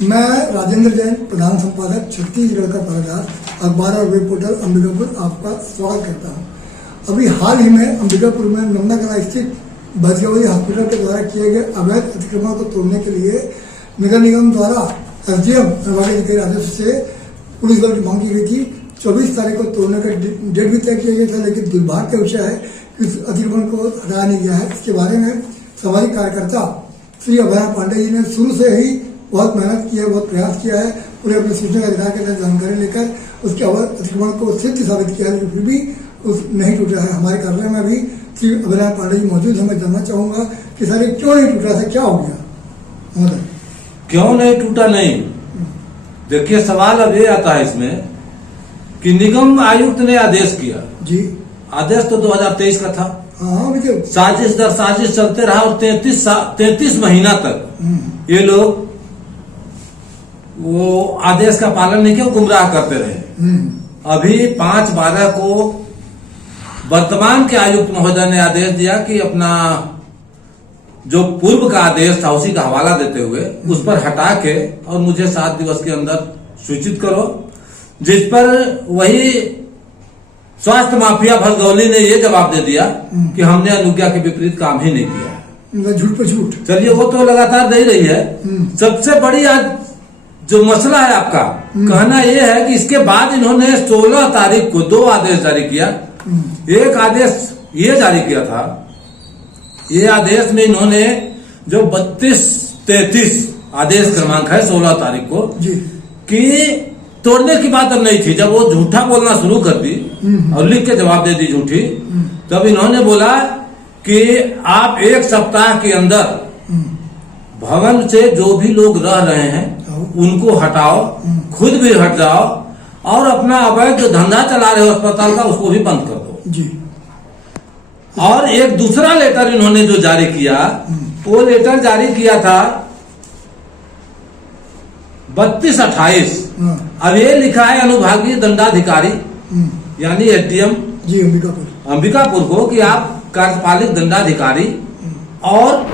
मैं राजेंद्र जैन, प्रधान संपादक छत्तीसगढ़ का पहरेदार अखबार और वेब पोर्टल अंबिकापुर आपका स्वागत करता हूँ। अभी हाल ही में अंबिकापुर में नंदाकला स्थित भजगवली हॉस्पिटल के द्वारा किए गए अवैध अतिक्रमण को तोड़ने के लिए नगर निगम द्वारा एसडीएम निर्वाचित के आदेश से पुलिस बल की मांग की गई थी। 24 तारीख को तोड़ने का डेट भी तय किया गया था, लेकिन दुर्भाग्य का विषय है कि इस अतिक्रमण को हटाया नहीं गया है। इसके बारे में सामाजिक कार्यकर्ता श्री अभय पांडे जी ने शुरू से ही बहुत मेहनत की है, बहुत प्रयास किया है। पूरे अपने सूचना अधिकार के तहत जानकारी लेकर उसके अवैध अतिक्रमण को सिद्ध साबित किया है, लेकिन फिर भी नहीं टूटा है। हमारे कार्यालय में भी श्री अभय पांडे जी मौजूद है। मैं जानना चाहूंगा कि सर ये क्यों नहीं टूटा था, क्या हो गया? क्यों नहीं टूटा? नहीं, देखिए सवाल अब ये आता है इसमें कि निगम आयुक्त ने आदेश किया जी। आदेश तो 2023 का था। हाँ, साजिश दर साजिश चलते रहा और 33 महीना तक ये लोग वो आदेश का पालन नहीं किया, गुमराह करते रहे। अभी 5/12 को वर्तमान के आयुक्त महोदय ने आदेश दिया कि अपना जो पूर्व का आदेश था उसी का हवाला देते हुए उस पर हटा के और मुझे 7 दिवस के अंदर सूचित करो, जिस पर वही स्वास्थ्य माफिया भजगौली ने ये जवाब दे दिया कि हमने अनुज्ञा के विपरीत काम ही नहीं किया। झूठ पे झूठ। चलिए वो तो लगातार दे रही है। सबसे बड़ी आज जो मसला है आपका कहना यह है कि इसके बाद इन्होंने 16 तारीख को 2 आदेश जारी किया। एक आदेश ये जारी किया था, ये आदेश में इन्होंने जो 32-33 आदेश क्रमांक है 16 तारीख को कि तोड़ने की बात अब नहीं थी। जब वो झूठा बोलना शुरू कर दी और लिख के जवाब दे दी झूठी, तब इन्होंने बोला कि आप 1 सप्ताह के अंदर भवन से जो भी लोग रह रहे हैं उनको हटाओ, खुद भी हट जाओ और अपना अवैध जो धंधा चला रहे हो अस्पताल का उसको भी बंद कर दो जी। और एक दूसरा लेटर इन्होंने जो जारी किया, वो लेटर जारी किया था 32/28। अब ये लिखा है अनुभागीय दंडाधिकारी यानी एसडीएम जी अंबिकापुर को कि आप कार्यपालिक दंडाधिकारी और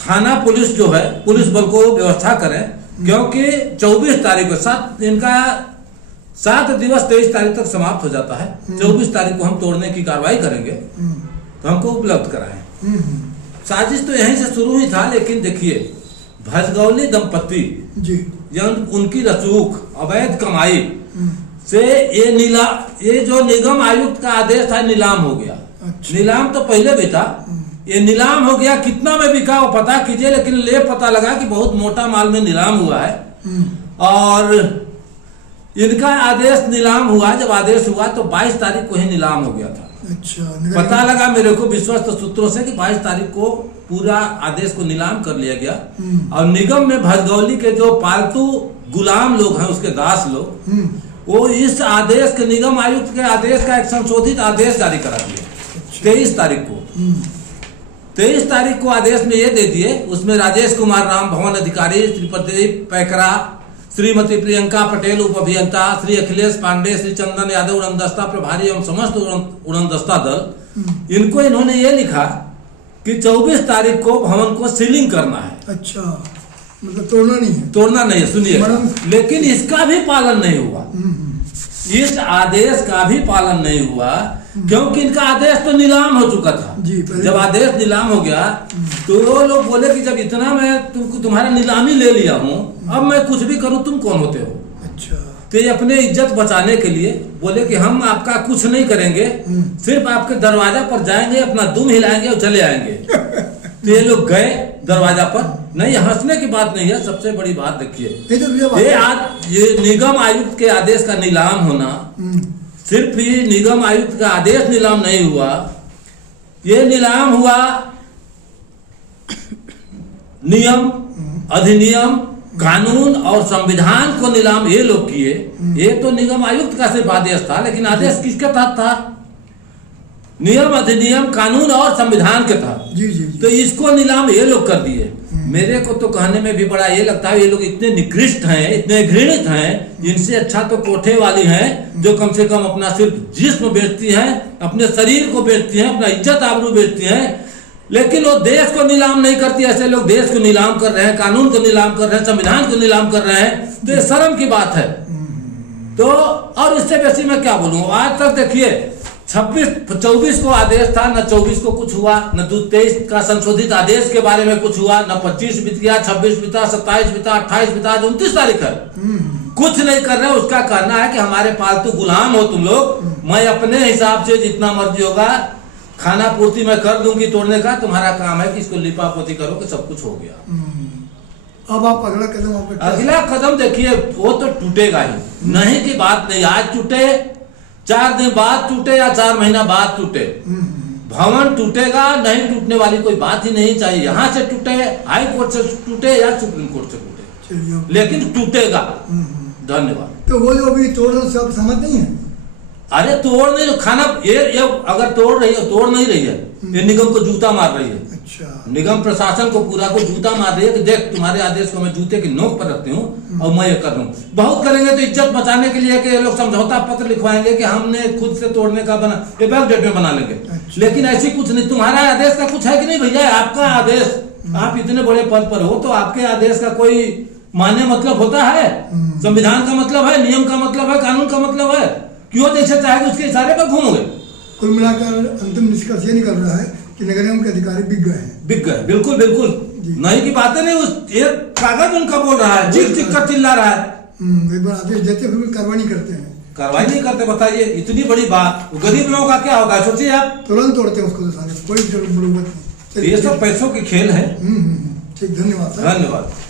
थाना पुलिस जो है पुलिस बल को व्यवस्था करें, क्योंकि 24 तारीख को इनका 7 दिवस 23 तारीख तक समाप्त हो जाता है। 24 तारीख को हम तोड़ने की कार्रवाई करेंगे तो हमको उपलब्ध कराएं। साजिश तो यहीं से शुरू ही था, लेकिन देखिए भजगौली दंपति उनकी रसूख अवैध कमाई से ये जो निगम आयुक्त का आदेश था नीलाम हो गया। अच्छा। नीलाम तो पहले भी था, ये नीलाम हो गया। कितना में बिका वो पता कीजिए, लेकिन ले पता लगा कि बहुत मोटा माल में नीलाम हुआ है। और इनका आदेश नीलाम हुआ, जब आदेश हुआ तो 22 तारीख को ही नीलाम हो गया था। अच्छा, पता लगा मेरे को विश्वस्त सूत्रों से कि 22 तारीख को पूरा आदेश को नीलाम कर लिया गया। और निगम में भजगौली के जो पालतू गुलाम लोग हैं, उसके दास लोग, वो इस आदेश के निगम आयुक्त के आदेश का एक संशोधित आदेश जारी करा दिया 23 तारीख को। 23 तारीख को आदेश में ये दे दिए, उसमें राजेश कुमार राम भवन अधिकारी, श्री प्रदीप पैकरा, श्रीमती प्रियंका पटेल उप अभियंता, श्री अखिलेश पांडे, श्री चंदन यादव उड़नदस्ता प्रभारी एवं समस्त उड़नदस्ता दल, इनको इन्होंने ये लिखा कि 24 तारीख को भवन को सीलिंग करना है। अच्छा, मतलब तोड़ना नहीं है। तोड़ना नहीं है, सुनिए। लेकिन इसका भी पालन नहीं हुआ, इस आदेश का भी पालन नहीं हुआ, क्योंकि इनका आदेश तो नीलाम हो चुका था। जब आदेश नीलाम हो गया तो वो लोग बोले कि जब इतना मैं तुम्हारा नीलामी ले लिया हूँ, अब मैं कुछ भी करूँ, तुम कौन होते हो? अच्छा। तो ये अपने इज्जत बचाने के लिए बोले कि हम आपका कुछ नहीं करेंगे, सिर्फ आपके दरवाजा पर जाएंगे, अपना दुम हिलाएंगे और चले आएंगे। तो ये लोग गए दरवाजा पर। नहीं, हंसने की बात नहीं है। सबसे बड़ी बात देखिए, ये निगम आयुक्त के आदेश का नीलाम होना, सिर्फ ही निगम आयुक्त का आदेश नीलाम नहीं हुआ, ये नीलाम हुआ नियम, अधिनियम, कानून और संविधान को नीलाम ये लोग किए। ये तो निगम आयुक्त का सिर्फ आदेश था, लेकिन आदेश किसके तहत था? नियम, अधिनियम, कानून और संविधान के तहत। तो इसको नीलाम ये लोग कर दिए। मेरे को तो कहने में भी बड़ा ये लगता है, ये लोग इतने निकृष्ट हैं, इतने घृणित हैं, इनसे अच्छा तो कोठे वाली हैं जो कम से कम अपना सिर्फ जिस्म बेचती हैं, अपने शरीर को बेचती हैं, अपना इज्जत आबरू बेचती हैं। लेकिन वो देश को नीलाम नहीं करती। ऐसे लोग देश को नीलाम कर रहे हैं, कानून को नीलाम कर रहे हैं, संविधान को नीलाम कर रहे हैं, तो ये शर्म की बात है। तो और इससे बेसी मैं क्या बोलूं, आज तक देखिए 24 को आदेश था, न 24 को कुछ हुआ, न 23 का संशोधित आदेश के बारे में कुछ हुआ, न 25 बीत गया, 26 बीता, 27 बीता, 28 बीता, आज 29 तारीख है, कुछ नहीं कर रहे। उसका कहना है कि हमारे पालतू गुलाम हो तुम लोग, मैं अपने हिसाब से जितना मर्जी होगा खाना पूर्ति मैं कर दूंगी तोड़ने का, तुम्हारा काम है कि इसको लिपा पोती करो कि सब कुछ हो गया। अब आप अगला कदम अगला कदम देखिए, वो तो टूटेगा ही, नहीं की बात नहीं, आज टूटे, 4 दिन बाद टूटे या 4 महीना बाद टूटे, भवन टूटेगा, नहीं टूटने वाली कोई बात ही नहीं चाहिए। यहाँ से टूटे, हाई कोर्ट से टूटे या सुप्रीम कोर्ट से टूटे, लेकिन टूटेगा। धन्यवाद। तो वो जो अभी तोड़ रहे सब सहमत नहीं है? अरे तोड़ नहीं, खाना ये अगर तोड़ रही है, तोड़ नहीं रही है, ये निगम को जूता मार रही है। अच्छा। निगम प्रशासन को पूरा को जूता मार रही है कि देख तुम्हारे आदेश को मैं जूते की नोक पर रखती हूँ और मैं ये कर दूं। बहुत करेंगे तो इज्जत बचाने के लिए कि ये लोग समझौता पत्र लिखवाएंगे कि हमने खुद से तोड़ने का बना, ये बैक डेट में बना लेंगे। अच्छा। लेकिन ऐसी कुछ नहीं, तुम्हारा आदेश का कुछ है कि नहीं भैया, आपका आदेश, आप इतने बड़े पद पर हो तो आपके आदेश का कोई मान्य मतलब होता है? संविधान का मतलब है, नियम का मतलब है, कानून का मतलब है, क्यों जैसे चाहे उसके इशारे पर घूमोगे? कुल मिलाकर अंतिम निष्कर्ष ये निकल रहा है कि नगर निगम के अधिकारी बिक गए हैं। बिक गए, बिल्कुल बिल्कुल, नहीं की बातें नहीं, उस एक कागज उनका बोल रहा है, चीख चीख कर चिल्ला रहा है। एक बार आदेश देते फिर भी कार्रवाई नहीं करते हैं। कार्रवाई नहीं करते, बताइए इतनी बड़ी बात, गरीब लोगों का क्या होगा सोचिए आप। तुरंत तोड़ते हैं उसको तो सारे, कोई जरूरत नहीं। ये सब पैसों के खेल है। ठीक, धन्यवाद सर। धन्यवाद।